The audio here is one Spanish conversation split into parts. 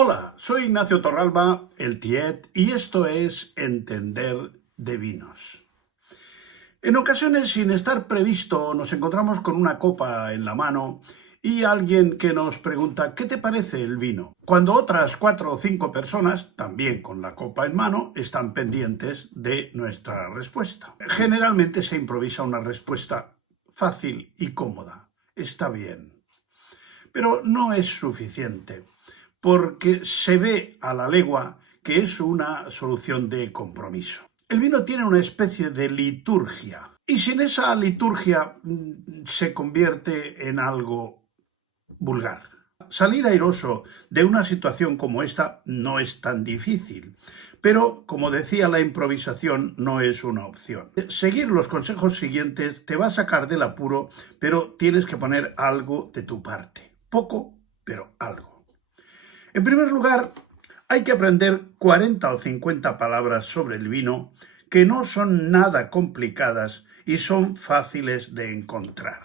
Hola, soy Ignacio Torralba, el Tiet, y esto es Entender de Vinos. En ocasiones, sin estar previsto, nos encontramos con una copa en la mano y alguien que nos pregunta ¿qué te parece el vino? Cuando otras 4 o 5 personas, también con la copa en mano, están pendientes de nuestra respuesta. Generalmente se improvisa una respuesta fácil y cómoda. Está bien. Pero no es suficiente, porque se ve a la legua que es una solución de compromiso. El vino tiene una especie de liturgia, y sin esa liturgia se convierte en algo vulgar. Salir airoso de una situación como esta no es tan difícil, pero, como decía, la improvisación no es una opción. Seguir los consejos siguientes te va a sacar del apuro, pero tienes que poner algo de tu parte. Poco, pero algo. En primer lugar, hay que aprender 40 o 50 palabras sobre el vino que no son nada complicadas y son fáciles de encontrar.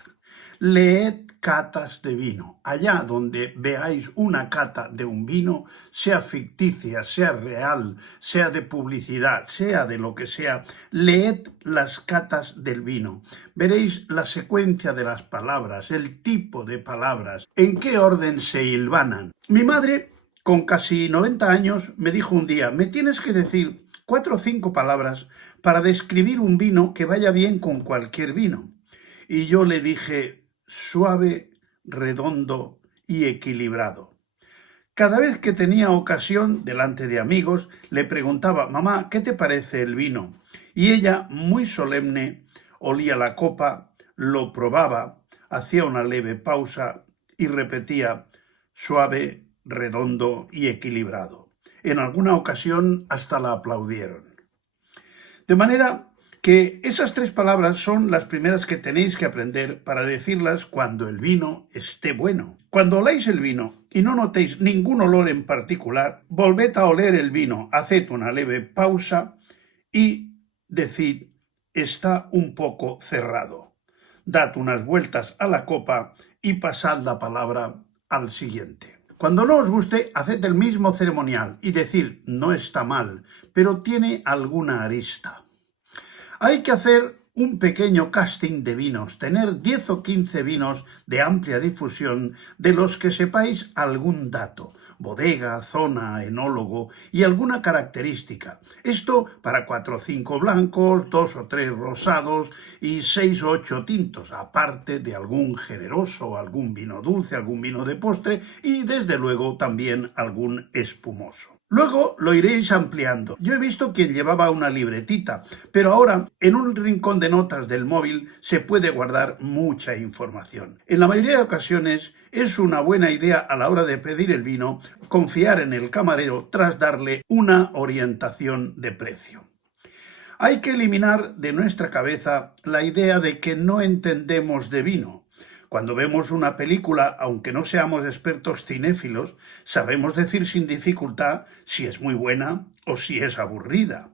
Leed catas de vino. Allá donde veáis una cata de un vino, sea ficticia, sea real, sea de publicidad, sea de lo que sea, leed las catas del vino. Veréis la secuencia de las palabras, el tipo de palabras, en qué orden se hilvanan. Mi madre, con casi 90 años, me dijo un día: me tienes que decir 4 o 5 palabras para describir un vino que vaya bien con cualquier vino. Y yo le dije: suave, redondo y equilibrado. Cada vez que tenía ocasión, delante de amigos, le preguntaba: mamá, ¿qué te parece el vino? Y ella, muy solemne, olía la copa, lo probaba, hacía una leve pausa y repetía: suave, redondo y equilibrado. En alguna ocasión hasta la aplaudieron. De manera que esas 3 palabras son las primeras que tenéis que aprender para decirlas cuando el vino esté bueno. Cuando oléis el vino y no notéis ningún olor en particular, volved a oler el vino, haced una leve pausa y decid: está un poco cerrado. Dad unas vueltas a la copa y pasad la palabra al siguiente. Cuando no os guste, haced el mismo ceremonial y decid: no está mal, pero tiene alguna arista. Hay que hacer un pequeño casting de vinos, tener 10 o 15 vinos de amplia difusión de los que sepáis algún dato, bodega, zona, enólogo y alguna característica. Esto para 4 o 5 blancos, 2 o 3 rosados y 6 o 8 tintos, aparte de algún generoso, algún vino dulce, algún vino de postre y desde luego también algún espumoso. Luego lo iréis ampliando. Yo he visto quien llevaba una libretita, pero ahora en un rincón de notas del móvil se puede guardar mucha información. En la mayoría de ocasiones es una buena idea, a la hora de pedir el vino, confiar en el camarero tras darle una orientación de precio. Hay que eliminar de nuestra cabeza la idea de que no entendemos de vino. Cuando vemos una película, aunque no seamos expertos cinéfilos, sabemos decir sin dificultad si es muy buena o si es aburrida.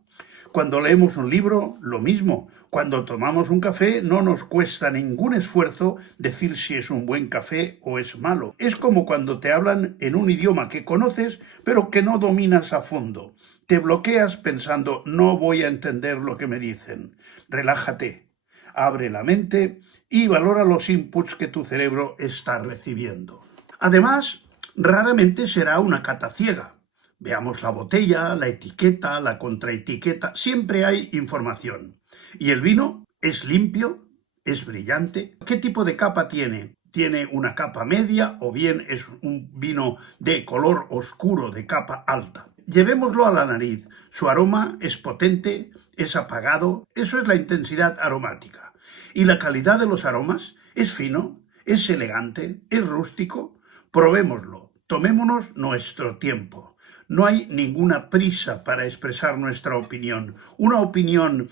Cuando leemos un libro, lo mismo. Cuando tomamos un café, no nos cuesta ningún esfuerzo decir si es un buen café o es malo. Es como cuando te hablan en un idioma que conoces, pero que no dominas a fondo. Te bloqueas pensando: no voy a entender lo que me dicen. Relájate, abre la mente y valora los inputs que tu cerebro está recibiendo. Además, raramente será una cata ciega. Veamos la botella, la etiqueta, la contraetiqueta, siempre hay información. ¿Y el vino es limpio? ¿Es brillante? ¿Qué tipo de capa tiene? ¿Tiene una capa media o bien es un vino de color oscuro, de capa alta? Llevémoslo a la nariz. Su aroma es potente, es apagado, eso es la intensidad aromática. ¿Y la calidad de los aromas? ¿Es fino? ¿Es elegante? ¿Es rústico? Probémoslo, tomémonos nuestro tiempo. No hay ninguna prisa para expresar nuestra opinión. Una opinión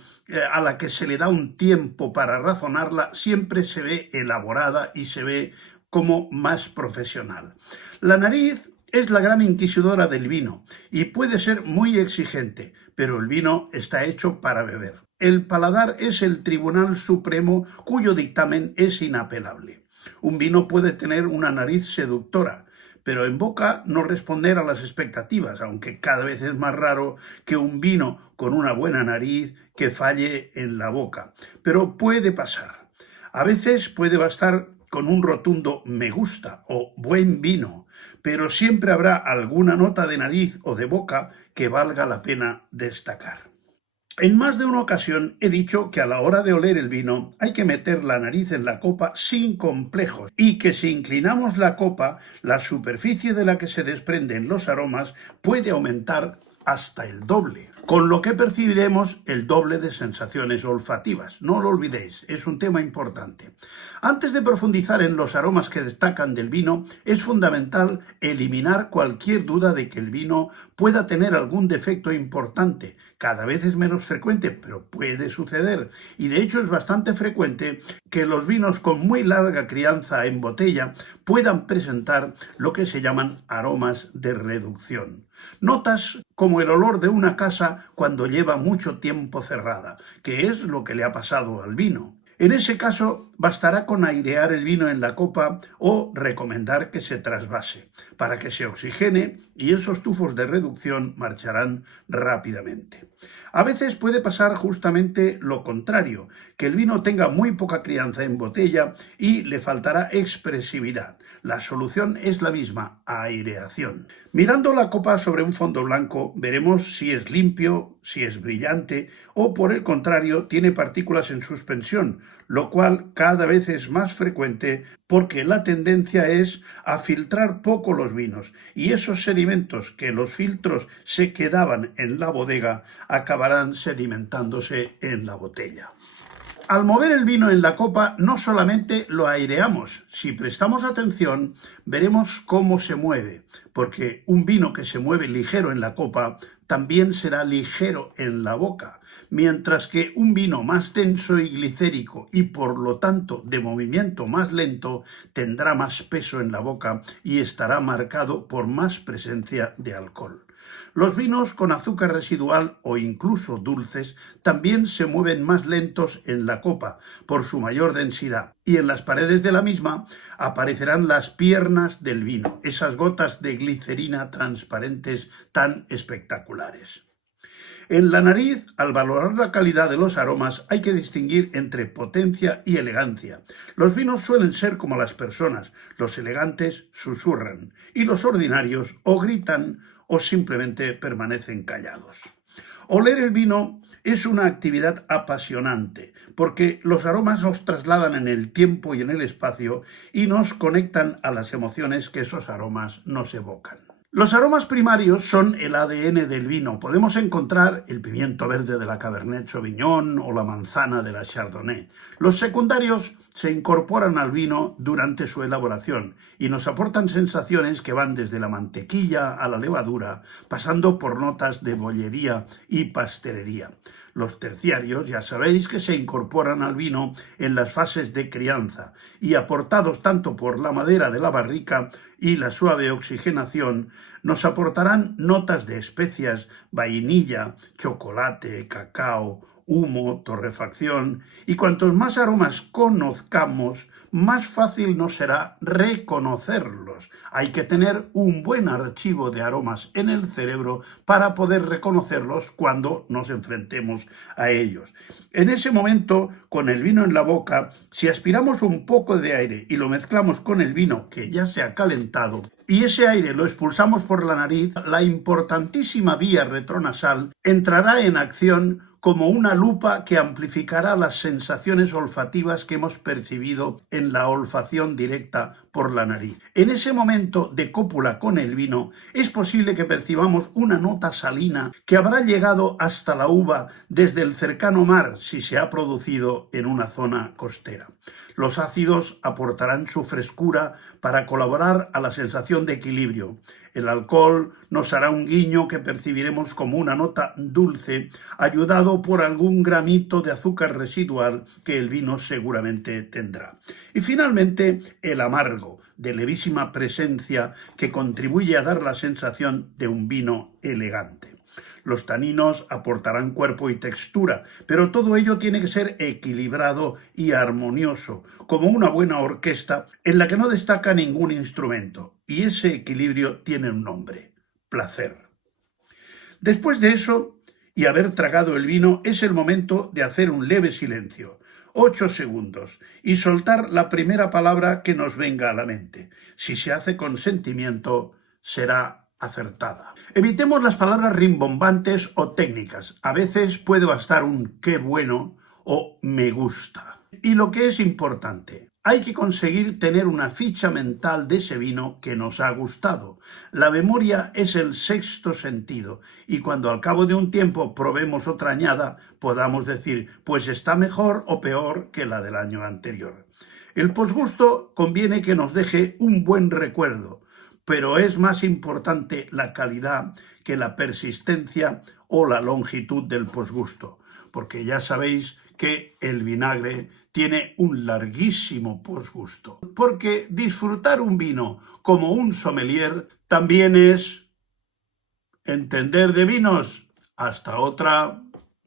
a la que se le da un tiempo para razonarla siempre se ve elaborada y se ve como más profesional. La nariz es la gran inquisidora del vino y puede ser muy exigente, pero el vino está hecho para beber. El paladar es el tribunal supremo cuyo dictamen es inapelable. Un vino puede tener una nariz seductora, pero en boca no responder a las expectativas, aunque cada vez es más raro que un vino con una buena nariz que falle en la boca. Pero puede pasar. A veces puede bastar con un rotundo me gusta o buen vino, pero siempre habrá alguna nota de nariz o de boca que valga la pena destacar. En más de una ocasión he dicho que a la hora de oler el vino hay que meter la nariz en la copa sin complejos y que si inclinamos la copa, la superficie de la que se desprenden los aromas puede aumentar hasta el doble, con lo que percibiremos el doble de sensaciones olfativas. No lo olvidéis, es un tema importante. Antes de profundizar en los aromas que destacan del vino, es fundamental eliminar cualquier duda de que el vino pueda tener algún defecto importante. Cada vez es menos frecuente, pero puede suceder. Y de hecho es bastante frecuente que los vinos con muy larga crianza en botella puedan presentar lo que se llaman aromas de reducción. Notas como el olor de una casa cuando lleva mucho tiempo cerrada, que es lo que le ha pasado al vino. En ese caso, bastará con airear el vino en la copa o recomendar que se trasvase, para que se oxigene y esos tufos de reducción marcharán rápidamente. A veces puede pasar justamente lo contrario, que el vino tenga muy poca crianza en botella y le faltará expresividad. La solución es la misma, aireación. Mirando la copa sobre un fondo blanco, veremos si es limpio, si es brillante o, por el contrario, tiene partículas en suspensión, lo cual cada vez es más frecuente porque la tendencia es a filtrar poco los vinos y esos sedimentos que los filtros se quedaban en la bodega acabarán sedimentándose en la botella. Al mover el vino en la copa no solamente lo aireamos, si prestamos atención veremos cómo se mueve, porque un vino que se mueve ligero en la copa también será ligero en la boca, mientras que un vino más denso y glicérico y por lo tanto de movimiento más lento tendrá más peso en la boca y estará marcado por más presencia de alcohol. Los vinos con azúcar residual o incluso dulces también se mueven más lentos en la copa por su mayor densidad y en las paredes de la misma aparecerán las piernas del vino, esas gotas de glicerina transparentes tan espectaculares. En la nariz, al valorar la calidad de los aromas, hay que distinguir entre potencia y elegancia. Los vinos suelen ser como las personas, los elegantes susurran y los ordinarios o gritan o simplemente permanecen callados. Oler el vino es una actividad apasionante porque los aromas nos trasladan en el tiempo y en el espacio y nos conectan a las emociones que esos aromas nos evocan. Los aromas primarios son el ADN del vino. Podemos encontrar el pimiento verde de la Cabernet Sauvignon o la manzana de la Chardonnay. Los secundarios se incorporan al vino durante su elaboración y nos aportan sensaciones que van desde la mantequilla a la levadura, pasando por notas de bollería y pastelería. Los terciarios, ya sabéis que se incorporan al vino en las fases de crianza y aportados tanto por la madera de la barrica y la suave oxigenación, nos aportarán notas de especias, vainilla, chocolate, cacao, humo, torrefacción, y cuantos más aromas conozcamos, más fácil nos será reconocerlos. Hay que tener un buen archivo de aromas en el cerebro para poder reconocerlos cuando nos enfrentemos a ellos. En ese momento, con el vino en la boca, si aspiramos un poco de aire y lo mezclamos con el vino que ya se ha calentado, y ese aire lo expulsamos por la nariz, la importantísima vía retronasal entrará en acción como una lupa que amplificará las sensaciones olfativas que hemos percibido en la olfacción directa por la nariz. En ese momento de cópula con el vino, es posible que percibamos una nota salina que habrá llegado hasta la uva desde el cercano mar si se ha producido en una zona costera. Los ácidos aportarán su frescura para colaborar a la sensación de equilibrio. El alcohol nos hará un guiño que percibiremos como una nota dulce, ayudado por algún gramito de azúcar residual que el vino seguramente tendrá. Y finalmente, el amargo, de levísima presencia, que contribuye a dar la sensación de un vino elegante. Los taninos aportarán cuerpo y textura, pero todo ello tiene que ser equilibrado y armonioso, como una buena orquesta en la que no destaca ningún instrumento. y ese equilibrio tiene un nombre: placer. Después de eso, y haber tragado el vino, es el momento de hacer un leve silencio, 8 segundos, y soltar la primera palabra que nos venga a la mente. Si se hace con sentimiento, será acertada. Evitemos las palabras rimbombantes o técnicas. A veces puede bastar un qué bueno o me gusta. Y lo que es importante, hay que conseguir tener una ficha mental de ese vino que nos ha gustado. La memoria es el sexto sentido y cuando al cabo de un tiempo probemos otra añada, podamos decir, pues está mejor o peor que la del año anterior. El posgusto conviene que nos deje un buen recuerdo, pero es más importante la calidad que la persistencia o la longitud del posgusto, porque ya sabéis que el vinagre tiene un larguísimo posgusto. Porque disfrutar un vino como un sommelier también es entender de vinos. Hasta otra.